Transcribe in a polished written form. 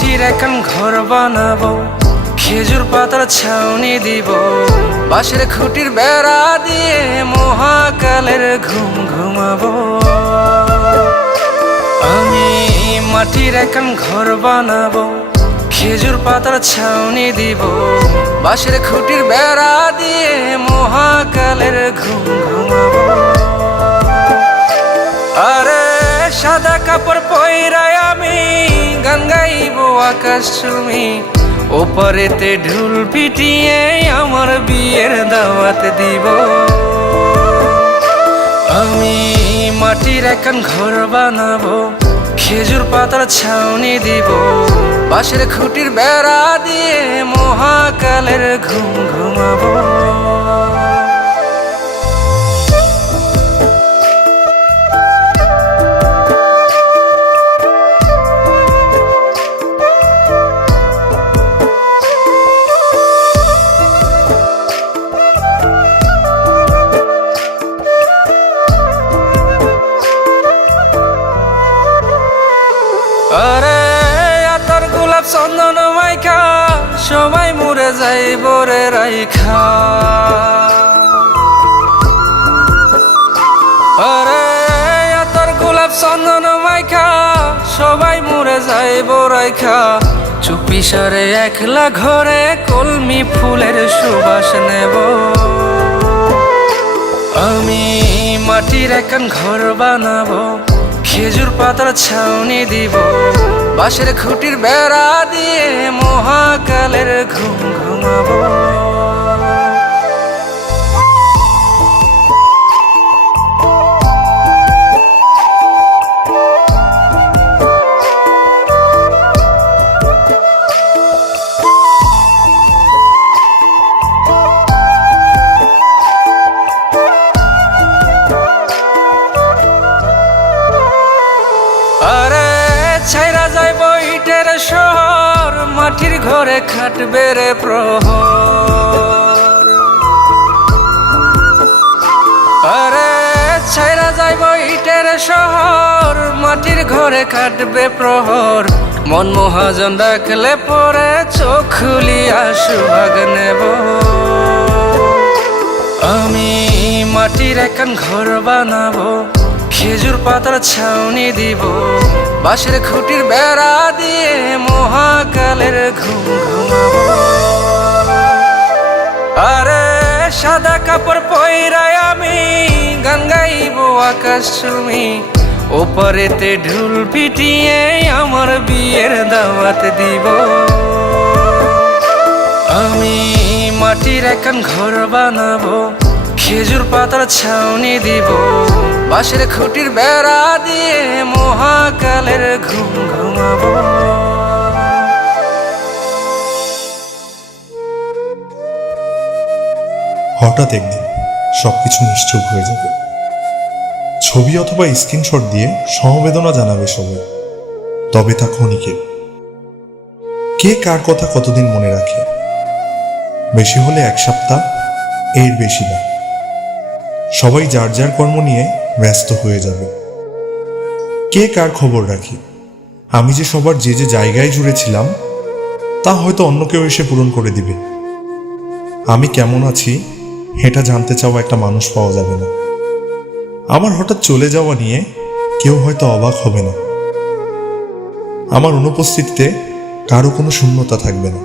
মাটির এখন ঘর বানাবো, খেজুর পাতার ছাউনি দিব, বাঁশের খুঁটির বেড়া দিয়ে মহাকালের ঘুম ঘুমাবো। আমি মাটির এখন ঘর বানাবো, খেজুর পাতার ছাউনি দিব, বাঁশের খুঁটির বেড়া দিয়ে মহাকালের ঘুম ঘুমাবো। আরে সাদা কাপড় পইরায় আমি গান গাইবো আকাশ চুমি, ওপারেতে ঢোল পিটিয়ে আমার বিয়ের দাওয়াত দিব। আমি মাটির এখন ঘর বানাবো, খেজুর পাতার ছাউনি দিব, বাঁশের খুঁটির বেড়া দিয়ে মহাকালের ঘুম ঘুমাবো। আরে আতর গোলাপ চন্দন মাইখা সবাই মরে যাইব রে রাইখা। আরে আতর গোলাপ চন্দন মাইখা সবাই মরে যাইব রাইখা, চুপি সারে একলা ঘরে কলমি ফুলের সুবাস নেব। আমি মাটির এখন ঘর বানাবো, খেজুর পাতার ছাউনি দিব, বাঁশের খুঁটির বেড়া দিয়ে মহাকালের ঘুম ঘুমাবো। আরে ছাইরা যাইব ইটের শহর, মাটির ঘরে খাটবে রে প্রহর। আরে ছাইরা যাইব ইটের শহর, মাটির ঘরে খাটবে প্রহর, মন মহাজন ডাকলে পরে চোখ খুলিয়া সুভাগ নেব। আমি মাটির এখন ঘর বানাবো, খেজুর পাতার ছাউনি দিব, বাঁশের খুঁটির বেড়া দিয়ে মহাকালের ঘুম ঘুমাবো। আরে সাদা কাপড় পইরায় আমি গান গাইবো আকাশ চুমি, ওপারেতে ঢোল পিটিয়ে আমার বিয়ের দাওয়াত দিব। আমি মাটির এখন ঘর বানাবো, খেজুর পাতার ছাউনি দিব, বাঁশের খুঁটির বেড়া দিয়ে মহাকালের ঘুম ঘুমাবো। হঠাৎ একদিন সবকিছু নিশ্চুপ হয়ে যাবে। ছবি অথবা স্ক্রিনশট দিয়ে সমবেদনা জানাবে সবাই, তবে তা ক্ষণিকের। কে কার কথা কতদিন মনে রাখে? বেশি হলে 1 সপ্তাহ, এর বেশি না। সবাই যার যার কর্ম নিয়ে ব্যস্ত হয়ে যাবে। কে কার খবর রাখি? আমি যে সবার যে যে জায়গায় জুড়েছিলাম তা হয়তো অন্য কেউ এসে পূরণ করে দিবে। আমি কেমন আছি এটা জানতে চাওয়া একটা মানুষ পাওয়া যাবে না। আমার হঠাৎ চলে যাওয়া নিয়ে কেউ হয়তো অবাক হবে না। আমার অনুপস্থিতিতে কারো কোনো শূন্যতা থাকবে না।